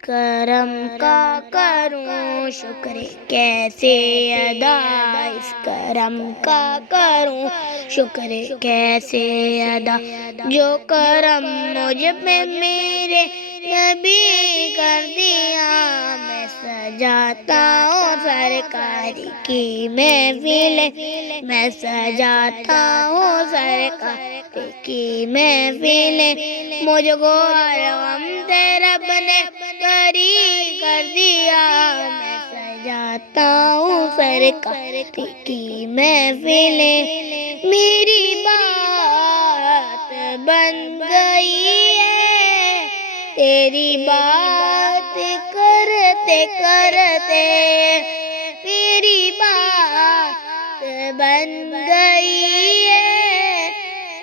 کرم کا کروں شکر کیسے ادا، اس کرم کا کروں شکر کیسے ادا، جو کرم مجھ پہ میرے نبی کر دیا۔ میں سجاتا ہوں سرکار کی محفل، میں سجاتا ہوں سرکار کی محفل، مجھ کو ہر غم سے رب نے بری کر دیا۔ میں سجاتا ہوں سرکار کی محفل، میری بات بن گئی ہے تیری بات کرتے کرتے، میری بات بن گئی ہے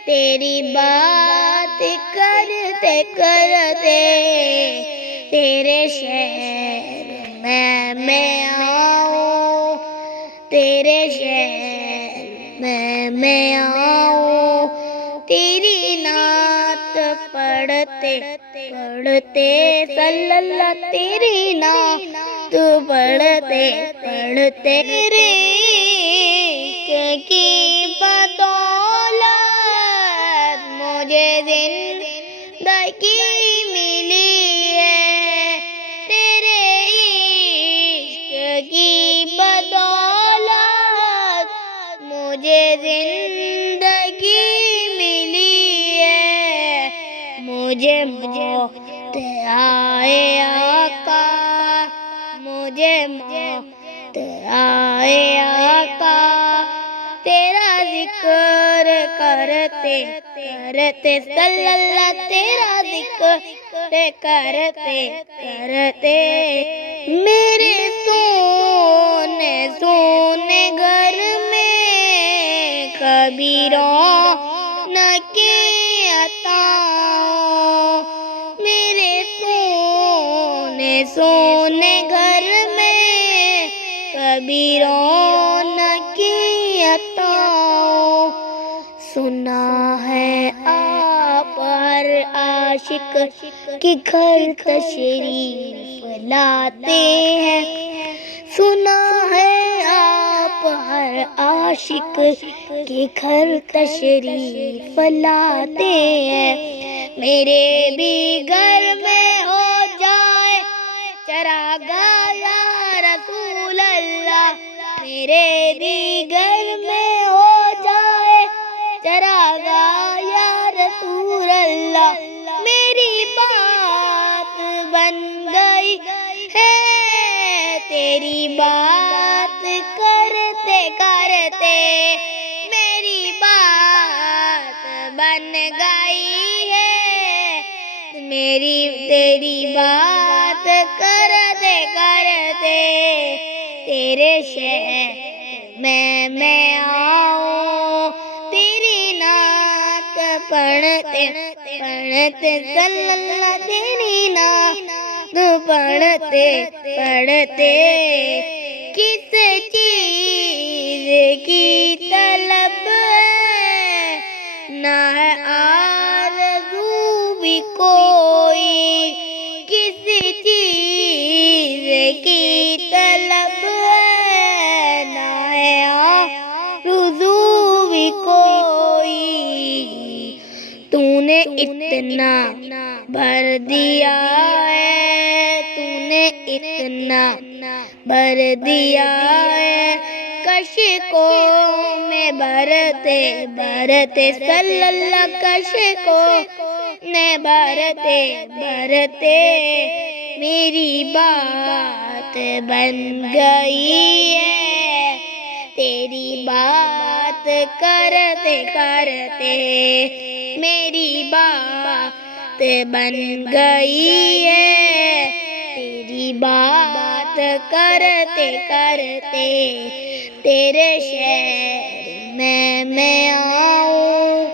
تیری بات کرتے کرتے، تیرے شہر میں آؤں، تیرے شہر میں آؤں، تیری نعت پڑھتے پڑھتے صلی اللہ، تیری نعت پڑھتے پڑھتے، تیرے عشق کی بدولت مجھے زندگی ملی ہے، تیرے عشق کی بدولت مجھے زندگی ملی ہے، مجھے موت آئے آقا، مجھے موت آئے آقا، تیرا ذکر کرتے کرتے صلی اللہ، تیرا ذکر کرتے کرتے، میرے سونے سونے گھر میں کبھی رونق عطا، میرے سونے سونے گھر میں کبھی رونق عطا، سنا ہے آپ ہر عاشق کے گھر تشریف لاتے ہیں، سنا ہے آپ ہر عاشق کے گھر تشریف لاتے ہیں، میرے بھی گھر میں ہو جائے چراغاہ یا رسول اللہ، میرے بھی گھر میں ہو جائے چراغاہ یا رسول اللہ، میری بات بن گئی ہے تیری بات کرتے کرتے، میری بات بن گئی ہے تیری بات کرتے کرتے، تیرے شہر میں آؤں، تیری نعت پڑھتے پڑھتے صلی اللہ، تیری نعت پڑھتے پڑھتے، کس چیز کی طلب ہے نہ ہے آرزو بھی کوئی، کس چیز کی طلب ہے نہ ہے آرزو بھی کوئی، تو نے اتنا بھر دیا ہے، تو نے اتنا بھر دیا ہے، کشکوں میں بھرتے بھرتے صلی اللہ، کشکوں میں بھرتے بھرتے، میری بات بن گئی ہے تیری بات کرتے کرتے، میری بات بن گئی ہے تیری بات کرتے کرتے، تیرے شہر میں آؤں،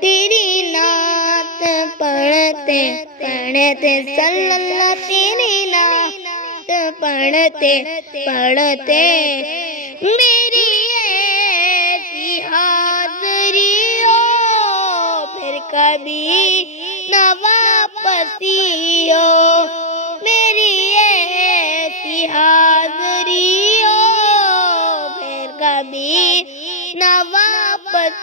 تیری نعت پڑھتے پڑھتے صلی اللہ، تیری نعت پڑھتے پڑھتے، میری ایسی حاضری ہو پھر کبھی نہ واپسی ہو، میری